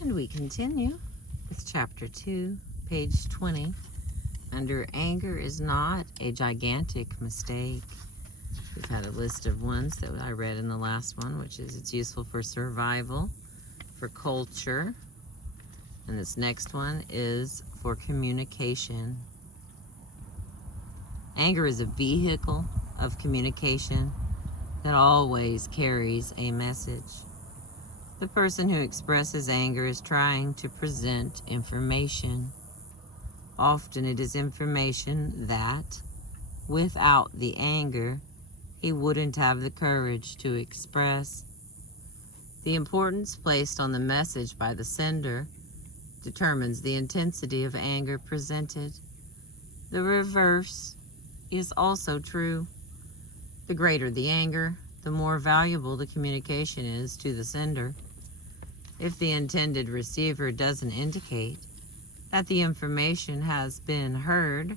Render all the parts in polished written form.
And we continue with chapter 2, page 20, under anger is not a gigantic mistake. We've had a list of ones that I read in the last one, which is it's useful for survival, for culture, and this next one is for communication. Anger is a vehicle of communication that always carries a message. The person who expresses anger is trying to present information. Often it is information that, without the anger, he wouldn't have the courage to express. The importance placed on the message by the sender determines the intensity of anger presented. The reverse is also true. The greater the anger, the more valuable the communication is to the sender. If the intended receiver doesn't indicate that the information has been heard,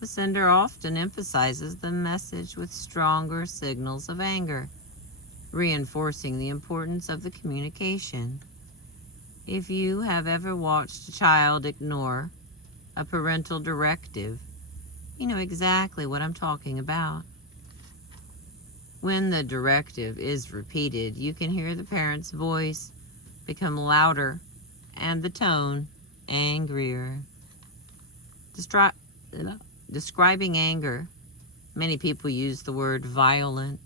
the sender often emphasizes the message with stronger signals of anger, reinforcing the importance of the communication. If you have ever watched a child ignore a parental directive, you know exactly what I'm talking about. When the directive is repeated, you can hear the parent's voice become louder and the tone angrier. Describing anger, many people use the word violent.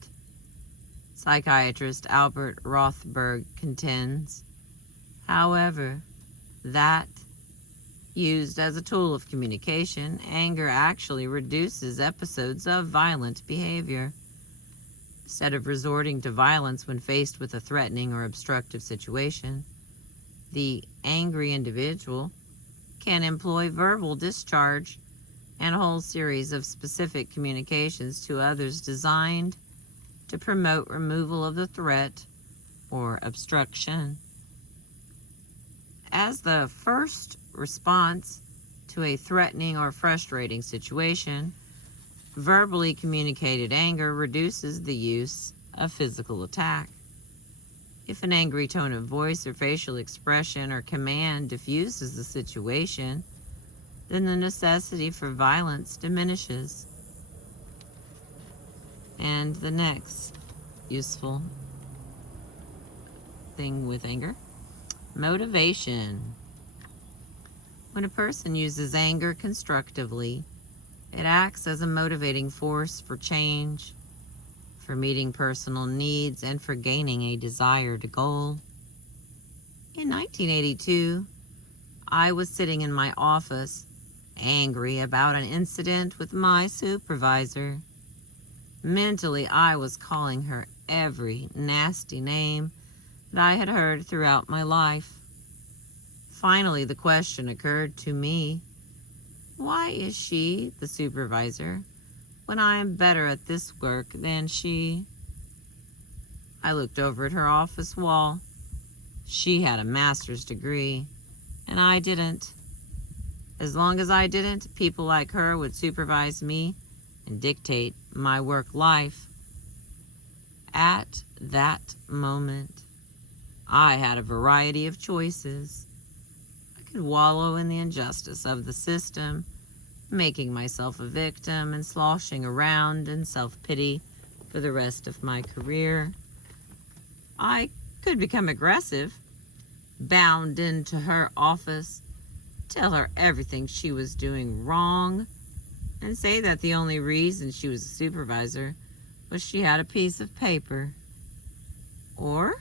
Psychiatrist Albert Rothberg contends, however, that used as a tool of communication, anger actually reduces episodes of violent behavior. Instead of resorting to violence when faced with a threatening or obstructive situation, the angry individual can employ verbal discharge and a whole series of specific communications to others designed to promote removal of the threat or obstruction. As the first response to a threatening or frustrating situation, verbally communicated anger reduces the use of physical attack. If an angry tone of voice or facial expression or command diffuses the situation, then the necessity for violence diminishes. And the next useful thing with anger, motivation. When a person uses anger constructively, it acts as a motivating force for change, for meeting personal needs, and for gaining a desired goal. In 1982, I was sitting in my office, angry about an incident with my supervisor. Mentally, I was calling her every nasty name that I had heard throughout my life. Finally, the question occurred to me, why is she the supervisor when I am better at this work than she? I looked over at her office wall. She had a master's degree, and I didn't. As long as I didn't, people like her would supervise me and dictate my work life. At that moment, I had a variety of choices. I could wallow in the injustice of the system, making myself a victim and sloshing around in self-pity for the rest of my career. I could become aggressive, bound into her office, tell her everything she was doing wrong, and say that the only reason she was a supervisor was she had a piece of paper. Or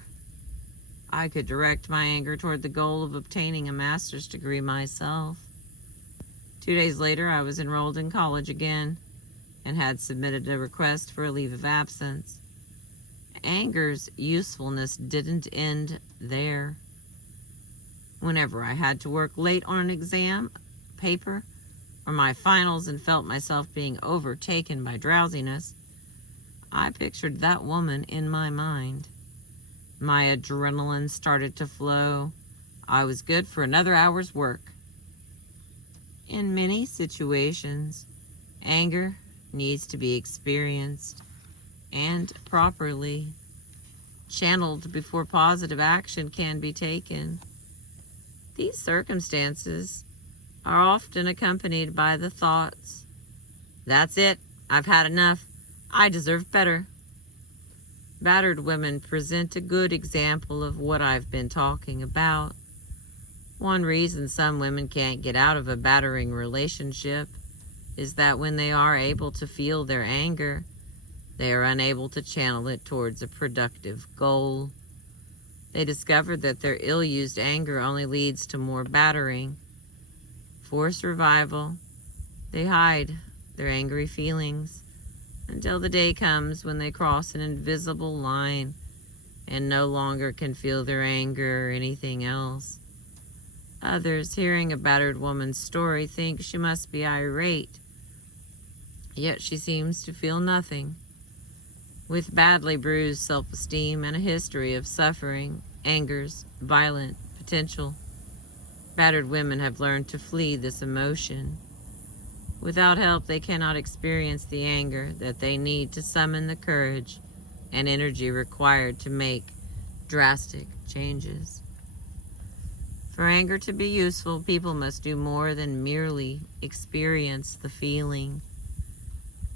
I could direct my anger toward the goal of obtaining a master's degree myself. 2 days later, I was enrolled in college again and had submitted a request for a leave of absence. Anger's usefulness didn't end there. Whenever I had to work late on an exam, paper, or my finals and felt myself being overtaken by drowsiness, I pictured that woman in my mind. My adrenaline started to flow. I was good for another hour's work. In many situations, anger needs to be experienced and properly channeled before positive action can be taken. These circumstances are often accompanied by the thoughts, "That's it, I've had enough, I deserve better." Battered women present a good example of what I've been talking about. One reason some women can't get out of a battering relationship is that when they are able to feel their anger, they are unable to channel it towards a productive goal. They discover that their ill-used anger only leads to more battering. For survival, they hide their angry feelings until the day comes when they cross an invisible line and no longer can feel their anger or anything else. Others, hearing a battered woman's story, think she must be irate, yet she seems to feel nothing. With badly bruised self-esteem and a history of suffering, anger's violent potential, battered women have learned to flee this emotion. Without help, they cannot experience the anger that they need to summon the courage and energy required to make drastic changes. For anger to be useful, people must do more than merely experience the feeling.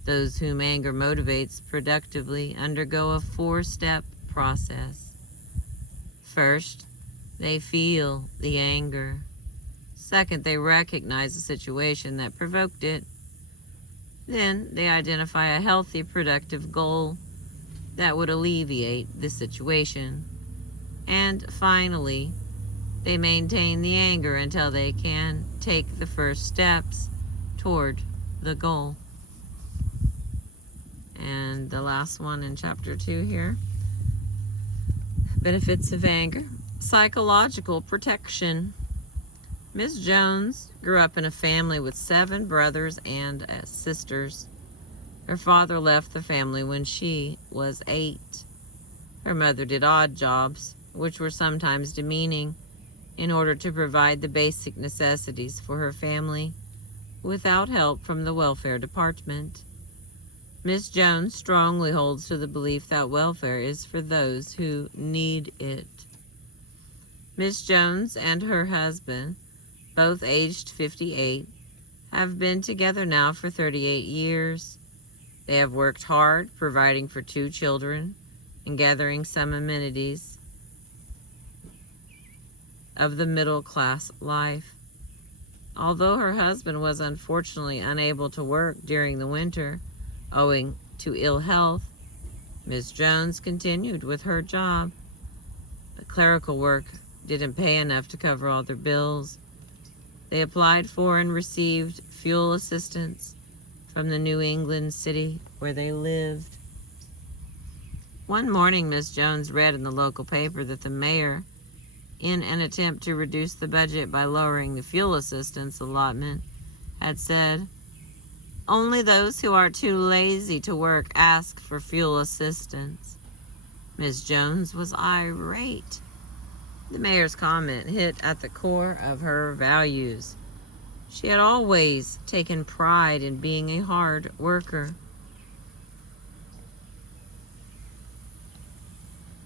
Those whom anger motivates productively undergo a 4-step process. First, they feel the anger. Second, they recognize the situation that provoked it. Then, they identify a healthy, productive goal that would alleviate the situation. And finally, they maintain the anger until they can take the first steps toward the goal. And the last one in chapter 2 here. Benefits of anger. Psychological protection. Miss Jones grew up in a family with 7 brothers and sisters. Her father left the family when she was 8. Her mother did odd jobs, which were sometimes demeaning, in order to provide the basic necessities for her family without help from the welfare department. Miss Jones strongly holds to the belief that welfare is for those who need it. Miss Jones and her husband, both aged 58, have been together now for 38 years. They have worked hard, providing for 2 children and gathering some amenities of the middle-class life. Although her husband was unfortunately unable to work during the winter, owing to ill health, Miss Jones continued with her job. But clerical work didn't pay enough to cover all their bills. They applied for and received fuel assistance from the New England city where they lived. One morning, Miss Jones read in the local paper that the mayor, in an attempt to reduce the budget by lowering the fuel assistance allotment, had said, "Only those who are too lazy to work ask for fuel assistance." Miss Jones was irate. The mayor's comment hit at the core of her values. She had always taken pride in being a hard worker.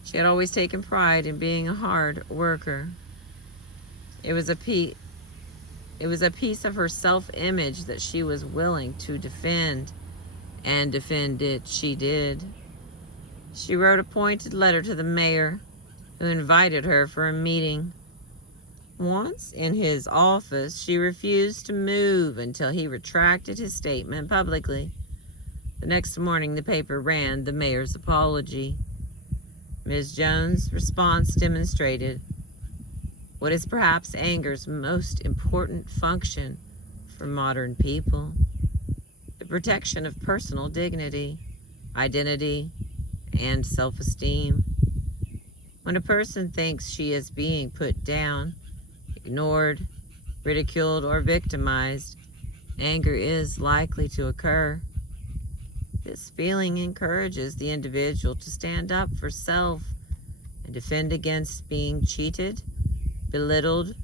She had always taken pride in being a hard worker. It was a piece of her self-image that she was willing to defend, and defend it she did. She wrote a pointed letter to the mayor, who invited her for a meeting. Once in his office, she refused to move until he retracted his statement publicly. The next morning, the paper ran the mayor's apology. Ms. Jones' response demonstrated what is perhaps anger's most important function for modern people: the protection of personal dignity, identity, and self-esteem. When a person thinks she is being put down, ignored, ridiculed, or victimized, anger is likely to occur. This feeling encourages the individual to stand up for self and defend against being cheated, belittled,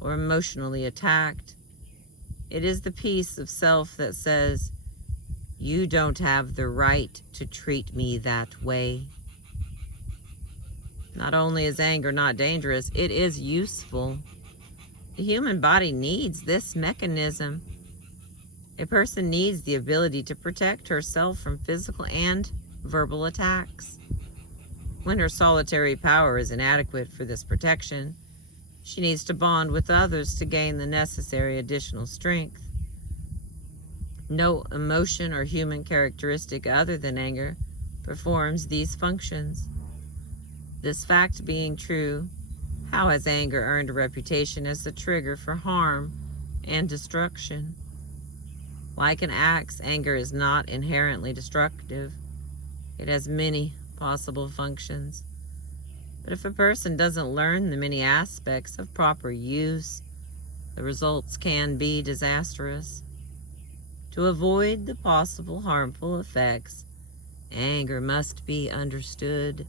or emotionally attacked. It is the piece of self that says, "You don't have the right to treat me that way." Not only is anger not dangerous, it is useful. The human body needs this mechanism. A person needs the ability to protect herself from physical and verbal attacks. When her solitary power is inadequate for this protection, she needs to bond with others to gain the necessary additional strength. No emotion or human characteristic other than anger performs these functions. This fact being true, how has anger earned a reputation as the trigger for harm and destruction? Like an axe, anger is not inherently destructive. It has many possible functions. But if a person doesn't learn the many aspects of proper use, the results can be disastrous. To avoid the possible harmful effects, anger must be understood.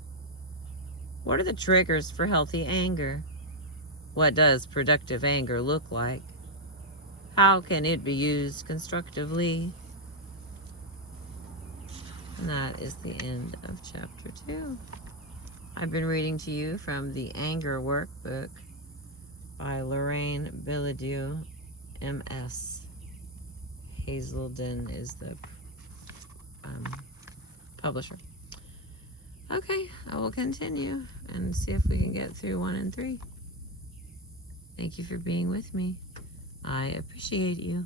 What are the triggers for healthy anger? What does productive anger look like? How can it be used constructively? And that is the end of chapter 2. I've been reading to you from The Anger Workbook by Lorraine Billadieu, MS. Hazelden is the publisher. Okay, I will continue and see if we can get through 1 and 3. Thank you for being with me. I appreciate you.